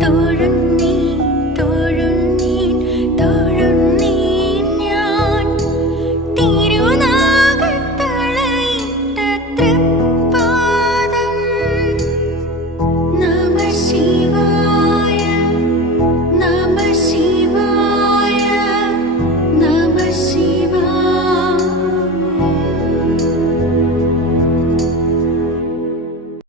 的人